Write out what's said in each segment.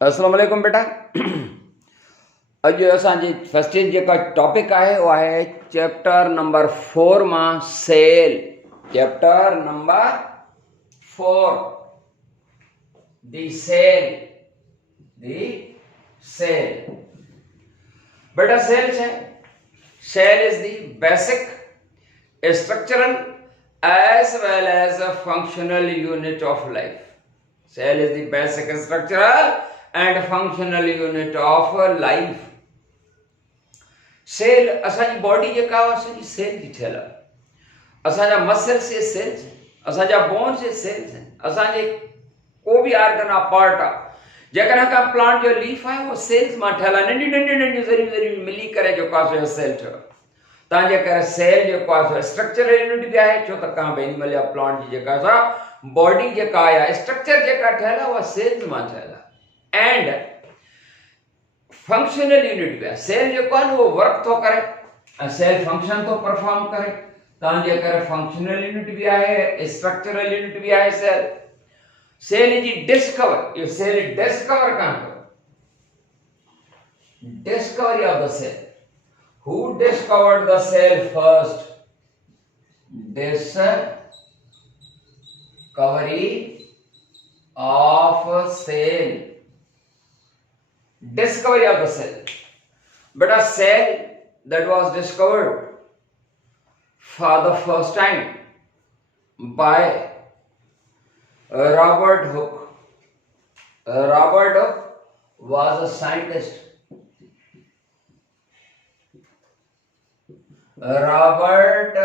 अस्सलाम वालेकुम बेटा। अॼु असांजी फर्स्ट जेका टॉपिक आहे उहा आहे चैप्टर नंबर 4 मां सेल। चैप्टर नंबर 4 दी सेल। बेटा सेल છે cell is the basic structural as well as a functional unit of life. Cell is the basic structural and functional unit of life. Cell असांजी body जेका असांजी cell जी ठहियल आहे। असांजा muscles ये sales आहिनि, असांजा बोन्स ये सेल्स आहिनि, असांजे को बि आर्गन आहे पार्ट आहे जेकॾहिं का प्लांट जो लीफ आहे उहो सेल्स मां ठहियल आहे। नंढियूं नंढियूं ज़रियूं मिली करे जेको आहे सेल ठहियो आहे। तंहिंजे करे सेल जेको आहे स्ट्रक्चरल यूनिट बि आहे, छो त का बि एनिमल या प्लांट जी जेका आहे बॉडी जेका आहे स्ट्रक्चर जेका ठहियल आहे उहा सेल्स मां ठहियल आहे। एंड फंक्शनल यूनिट बि आहे। सेल जेको आहे न उहो वर्क थो करे ऐं सेल फंक्शन थो परफॉर्म करे। तंहिंजे करे फंक्शनल यूनिट बि आहे, स्ट्रक्चरल यूनिट बि आहे। सेल जी डिस्कवर, इहो सेल डिस्कवर कान कयो, discovery of the cell. Who discovered the cell first? Discovery of cell. Discovery of the cell. But a cell that was discovered for the first time by Robert Hooke. Robert Hooke was a scientist. Robert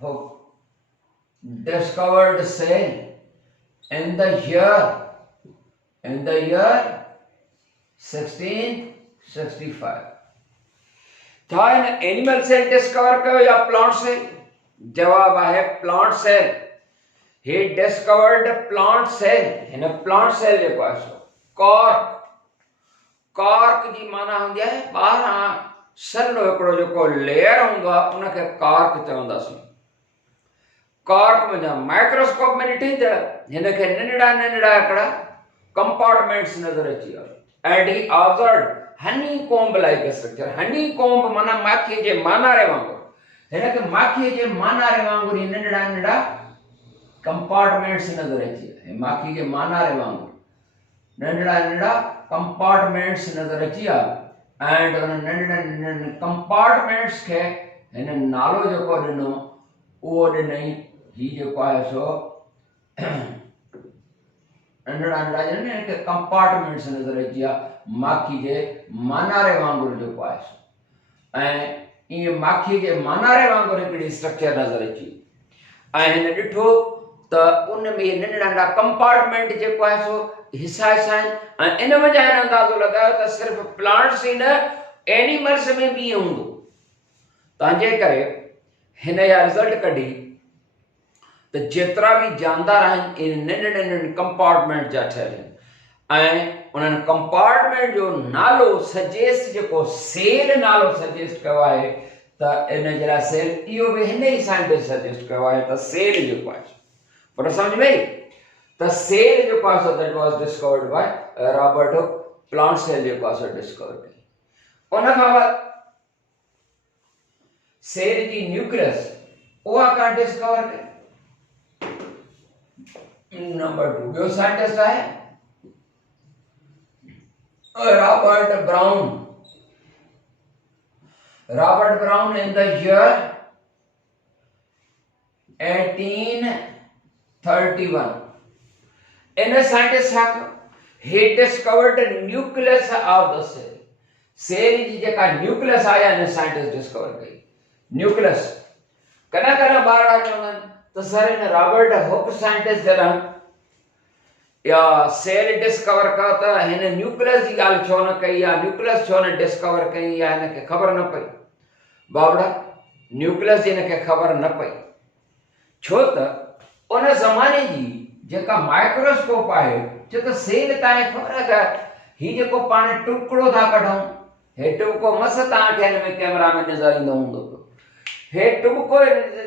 Hooke discovered cell in the year 1665. था in animal cell discover कयो या plant cell? जवाब है plant cell. He discovered plant cell. हिन plant cell जेको आहे सो cork जी माना हूंदी आहे ॿाहिरां सन्नो हिकिड़ो जेको लेयर हूंदो आहे उनखे कॉर्क चवंदासीं। कॉर्क में माइक्रोस्कोप में ॾिठी त हिनखे नंढड़ा नंढड़ा हिकिड़ा कंपार्टमेंट्स नज़र अची विया। And he observed Honey comb like structure. Honey comb माना माखीअ जे मानारे वांगुरु। हिनखे माखीअ जे मानारे वांगुरु ही नंढड़ा नंढड़ा कंपार्टमेंट्स नज़र अची विया। माखी जे मानारे वांगुरु नंढड़ा नंढड़ा कंपार्टमेंट्स नज़र अची विया। एंड उन नंढड़े कंपार्टमेंट्स खे हिन नालो जेको ॾिनो उहो ॾिनई ही जेको आहे सो नंढड़ा नंढड़ा हिनखे कंपार्टमेंट्स नज़र अची विया माखी जे मानारे वांगुरु जेको आहे सो। ऐं ईअं माखी जे मानारे वांगुरु हिकिड़ी स्ट्रक्चर नज़र अची ऐं हिन ॾिठो त उन में नंढड़ा नंढड़ा कंपार्टमेंट जेको आहे सो हिसा आहिनि। ऐं इन वजह हिन अंदाज़ो लॻायो त सिर्फ़ु प्लांट्स ई न एनिमल्स में बि ईअं हूंदो। तंहिंजे करे हिन जा रिज़ल्ट कढी त जेतिरा बि जानदार आहिनि इन नंढड़े नंढड़े कंपार्टमेंट जा ठहियल आहिनि। ऐं उन्हनि कंपार्टमेंट जो नालो सजेस्ट जेको सेल नालो सजेस्ट कयो आहे त इन जे लाइ सेल, इहो बि हिन ई साइंटिस्ट सजेस्ट कयो आहे त सेल जेको आहे पर समझ में आई त सेल जेको आहे सो that was discovered by Robert Hooke. Plant cell जेको आहे सो डिस्कवर कई। उन खां बाद सेल जी न्यूक्लियस उहा का डिस्कवर कई। नंबर 2 ॿियो साइंटिस्ट आहे Robert Brown. Robert Brown in the year 1831 इन scientist he discovered the nucleus of the cell. Cell जी जेका न्यूक्लियस आहे इन साइंटिस्ट डिस्कवर कई। न्यूक्लियस कॾहिं कॾहिं ॿार चवंदा आहिनि त सर हिन रॉबर्ट हुक साइंटिस्ट जॾहिं या सेल डिस्कवर कयो त हिन न्यूक्लियस जी ॻाल्हि छो न कई या न्यूक्लियस छो न डिस्कवर कई या हिनखे ख़बर न पई। बाबड़ा न्यूक्लियस जी हिनखे ख़बर न पई छो त उन ज़माने जी जेका माइक्रोस्कोप आहे छो त सेल तव्हांखे ख़बर आहे त ही जेको पाण टुकड़ो था कढूं हे टुको मस तव्हांखे हिन में कैमरा में नज़र ईंदो हूंदो। हे टुको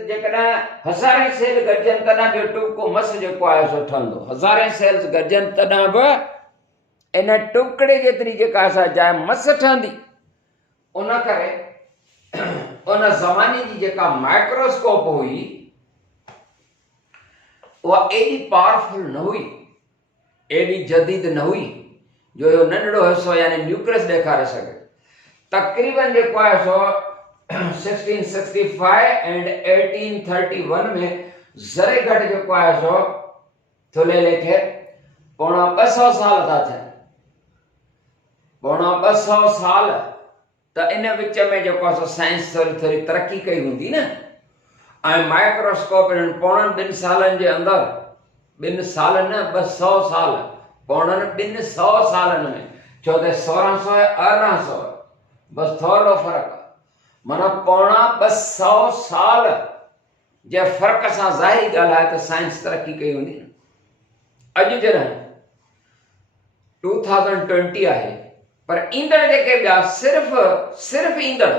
जेकॾहिं हज़ारें सेल गॾजनि तॾहिं बि टुको मस जेको आहे सो ठहंदो। हज़ारें सेल्स गॾजनि तॾहिं बि इन टुकड़े जेतिरी जेका असां जाइ मस ठहंदी उन करे उन ज़माने जी जेका माइक्रोस्कोप हुई उहा एॾी पावरफुल न हुई, एॾी जदीद न हुई जो इहो नंढड़ो हिसो यानी न्यूक्लियस ॾेखारे सघे। तक़रीबन जेको आहे सो 1665 एंड 1831 में ज़रे घटि जेको आहे सो थुले लेखे पौणा 200 साल था थियनि, पौणा 200 साल। त इन विच में जेको आहे सो साइंस थोरी थोरी तरक़ी कई हूंदी न, ऐं माइक्रोस्कोप इन्हनि पौणनि 2 सालनि जे अंदरि 2 साल न 200 साल, पौणनि 200 सालनि में, छो त 1600 1800 बस थोरो फ़र्क़ु आहे, माना पौणा 200 साल जे फ़र्क़ सां ज़ाहिरी ॻाल्हि आहे त साइंस तरक़ी कई हूंदी न। अॼु जॾहिं 2020 आहे, पर ईंदड़ जेके ॿिया सिर्फ़ ईंदड़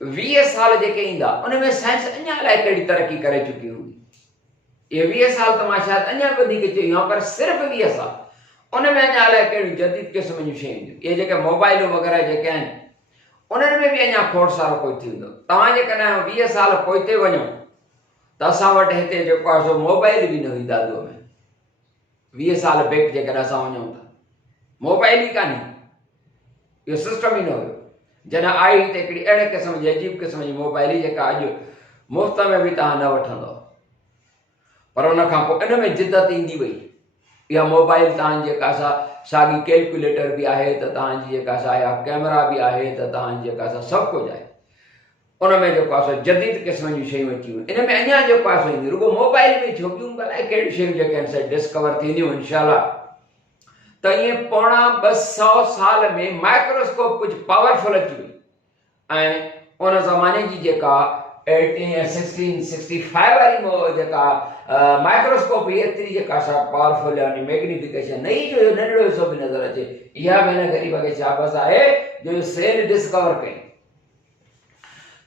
20 साल जेके ईंदा उन में साइंस अञा अलाए कहिड़ी तरक़ी करे चुकी हूंदी। ये 20 साल त मां शायदि अञा वधीक चई आहियां, पर सिर्फ़ 20 साल उन में अञा अलाए कहिड़ियूं जदीद क़िस्म जूं शयूं ईंदियूं। इहे जेके मोबाइलूं वग़ैरह जेके आहिनि उन्हनि में बि अञा खोड़ सारो कोई थींदो। तव्हां जेकॾहिं 20 साल पोइते वञो त असां वटि हिते जेको आहे सो मोबाइल बि न हुई दादूअ में। 20 साल बैक जेकॾहिं असां वञूं त मोबाइल ई कान्हे, इहो सिस्टम ई न हुयो। जॾहिं आई त हिकिड़ी अहिड़े क़िस्म जी अजीब क़िस्म जी मोबाइल जेका अॼु मुफ़्त में बि तव्हां न वठंदव, पर उन खां पोइ इन में जिदत ईंदी वई। इहा मोबाइल तव्हांजी जेका साॻी कैलकुलेटर बि आहे त तव्हांजी जेका इहा कैमरा बि आहे त तव्हांजी जेका सभु कुझु आहे। उन में जेको आहे सो जदीद क़िस्म जूं शयूं अची वियूं। इन में अञा जेको आहे सो ईंदी रुॻो मोबाइल में छो ॿियूं अलाए कहिड़ियूं शयूं जेके आहिनि से डिस्कवर थींदियूं इंशाअल्लाह। त ईअं पौणा 200 साल में माइक्रोस्कोप कुझु पावरफुल अची वई ऐं उन ज़माने जी जेका 1665 वारी जेका माइक्रोस्कोप हुई एतिरी जेका पावरफुल यानी मैग्निफिकेशन नई जो नंढड़ो हिसो बि नज़र अचे। इहा बि हिन ग़रीब खे शाबाश आहे जो सेल डिस्कवर कई।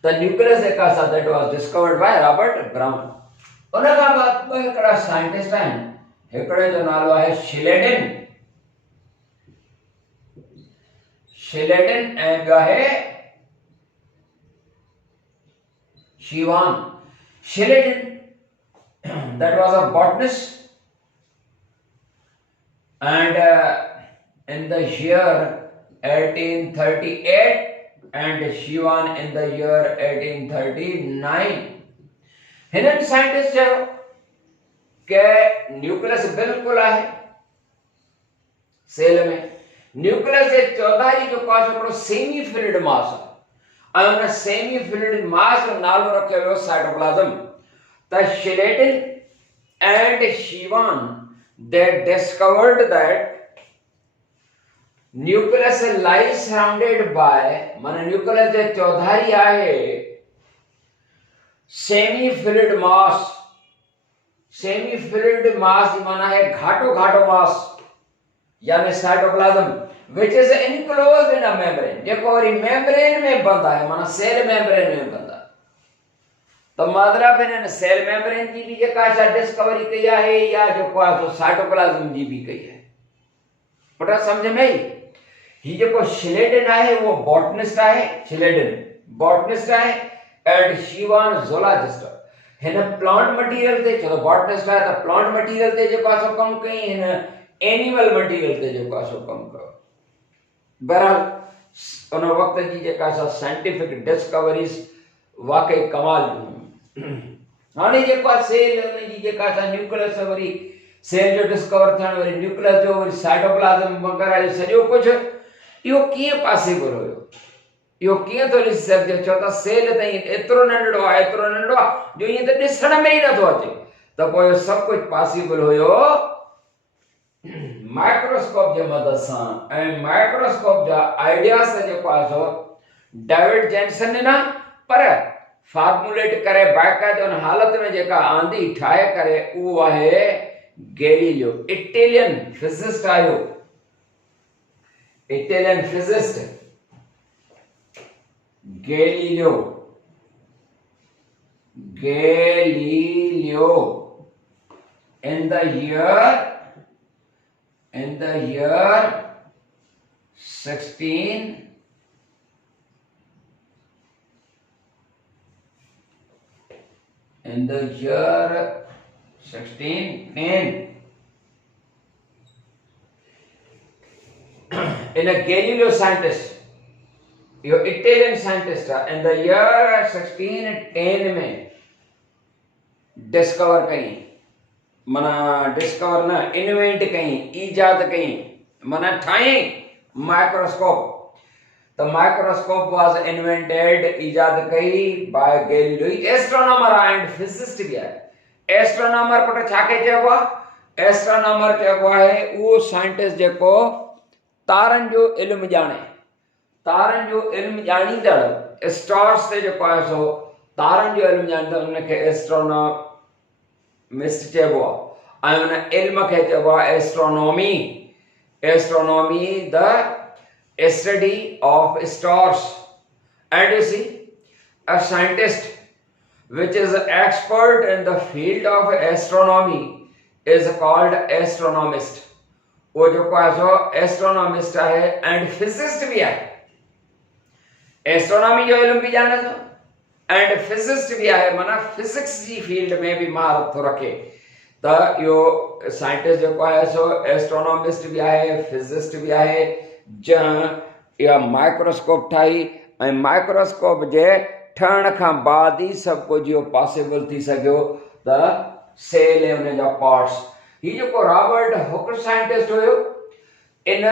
त न्यूक्लियस जेका that was discovered by Robert brown. उन खां बाद ॿ हिकिड़ा साइंटिस्ट आहिनि, हिकिड़े जो नालो आहे शिलेडन ऐं ॿियो आहे Shivan. शिलेडन that was a botanist and in the year 1838 and Shivan in the year 1839 हिननि साइंटिस्ट चयो कि न्यूक्लियस बिल्कुलु आहे सेल में। न्यूक्लियस जे चौधारी जो हिकिड़ो सेमी फिल्ड मास आहे ऐं उन सेमी फिल्ड मास जो नालो रखियो वियो साइटोप्लाज़म। The Sheridan and Shivan, they discovered that nucleus lies surrounded by, माने nucleus जे चौधारी आहे semi-filled mass। semi-filled mass माना है घाटो घाटो मास यानी cytoplasm which is enclosed in a membrane, जेको वरी मेम्ब्रेन में बंद आहे, माना सेल मेम्ब्रेन में बंद आहे। तो मतलब इन सेल मेम्ब्रेन जी भी जेका डिस्कवरी कई आहे या जेको आहे सो साइटोप्लाज्म जी भी कई है। पुट समझ में आई? ही जेको शिलेडन आहे वो बॉटनिस्ट आहे, शिलेडन बॉटनिस्ट आहे एंड शिवान ज़ूलॉजिस्ट। हिन प्लांट मटीरियल ते चलो बॉटनिस्ट आहे त प्लांट मटीरियल ते जेको आहे सो कम कई, हिन एनिमल मटीरियल ते जेको आहे सो कम कयो। बहरहाल उन वक्त जी जेका साइंटिफिक डिस्कवरीज वाकई कमाल जूं। हाणे जेको आहे सेल उन जी जेका न्यूक्लियस वरी सेल जो डिस्कवर थियण वरी न्यूक्लियस जो वरी साइटोप्लाज्म वग़ैरह जो सॼो कुझु इहो कीअं पॉसिबल हुयो, इहो कीअं थो ॾिसी सघिजे? छो त सेल त एतिरो नंढड़ो आहे जो ईअं त ॾिसण में ई नथो अचे। त पोइ सभु कुझु पॉसिबल हुयो माइक्रोस्कोप जे मदद सां। ऐं माइक्रोस्कोप जा आइडियाज़ जेको आहे सो डेविड जेनसन ॾिना, पर फार्मूलेट करे बाक़ाइदा उन हालत में जेका आंदी ठाहे करे उहो आहे गैलीलियो, इटालियन फिजिसिस्ट आयो, Italian physicist Galileo in in the year 16 in the year 1610 in a Galileo scientist, yo Italian scientist था, इन द ईयर 1610 में डिस्कवर कई, मना डिस्कवर ना इन्वेंट कई, ईजाद कई, मना ठाई microscope. The microscope was invented, ईजाद कई by Galileo, astronomer and physicist भी है। एस्ट्रोनॉमर पट छाके चेबो, एस्ट्रोनॉमर चेबो है वो साइंटिस्ट जेको तारन जो इल्म जाने, तारन जो इल्म जाणींदड़, स्टार्स से जो आहे सो तारन जो इल्म जाणींदड़ उनखे एस्ट्रोनॉमिस्ट चइबो आहे। ऐं उन इल्म खे चइबो आहे astronomy. Astronomy the study of stars. And you see a scientist which is expert in the field of astronomy is called astronomist। वो जो आहे सो एस्ट्रोनॉमिस्ट आहे एंड फिजिसिस्ट भी आहे। एस्ट्रोनॉमी जो इल्म भी जाने थो एंड फिजिसिस्ट भी आहे, माना फिजिक्स जी फील्ड में भी महारत थो रखे। त यो साइंटिस्ट जो आहे सो एस्ट्रोनॉमिस्ट भी आहे, फिजिसिस्ट भी आहे। जहां या माइक्रोस्कोप ठाही ऐं माइक्रोस्कोप जे ठहण खां बाद ही सब कुछ जो पॉसिबल थी सघियो त सेल ऐं उन जा पार्ट्स। ही जेको रॉबर्ट हुक साइंटिस्ट हुयो इन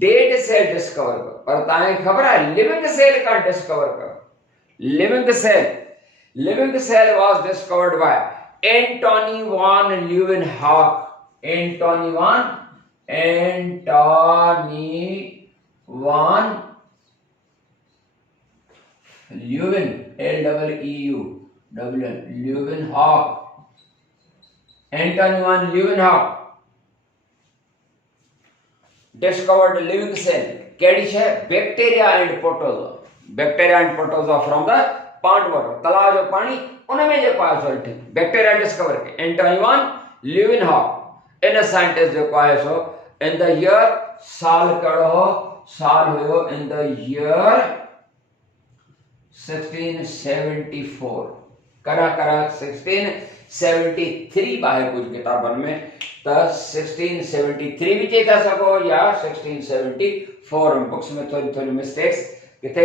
डेड सेल डिस्कवर कयो, पर तव्हांखे ख़बर आहे लिविंग सेल कान डिस्कवर कयो। Living cell was discovered by Antonie van Leeuwenhoek. Antonie van Leeuwen Leeuwenhoek. Antonie van Leeuwenhoek discovered living cell केड़ी छे bacteria and protozoa. Bacteria and protozoa from the pond water, तालाब जो पानी उनमें जो पासवर्ड बैक्टीरिया डिस्कवर के एंटोनी वॉन ल्यूवेनहॉक। इन साइंटिस्ट जो है सो इन द ईयर साल कड़ो साल हुयो इन द ईयर 1674 करा 1673 बाहर कुछ किताबन में त 1673 भी चई था सको या 1674 बुक्स में थोड़ी मिस्टेक्स किथे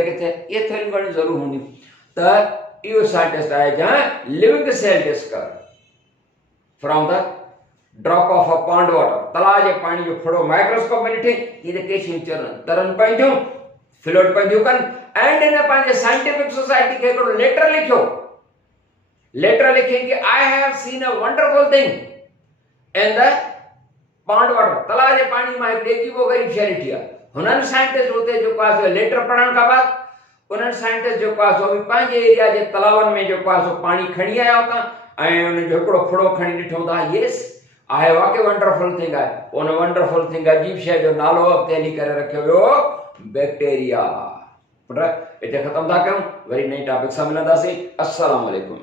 ये थोड़ी घणी जरूर होंदी। त यो साइंटिस्ट आहे जहां living cell discover from the drop of a pond water, तलाव जे पानी जो फड़ो माइक्रोस्कोप में ॾिठे ये के चलन तरन पंहिंजो फ्लोट पंहिंजो कन एंड इन पंहिंजे साइंटिफिक सोसाइटी खे हिकिड़ो लेटर लिखे कि I have seen a wonderful thing in the pond water. तलाव जे पानी में एक अजीबो गरीब शइ ॾिठी आहे। हुननि साइंटिस्ट हुते जो आहे लेटर पढ़ण खां बाद उन्हनि साइंटिस्ट जो आहे सो पंहिंजे एरिया जे तलावनि में जो आहे सो पानी खणी आया हुता ऐं उन जो हिकिड़ो फुड़ो खणी ॾिठो था। यस आहे वाकई वंडरफुल थिंग आहे। उन वंडरफुल थिंग अजीब शइ जो नालो अॻिते हली करे रखियो वियो बैक्टीरिया। पुट हिते ख़तम था कयूं, वरी नई टॉपिक सां मिलंदासीं। अस्सलाम वालेकुम।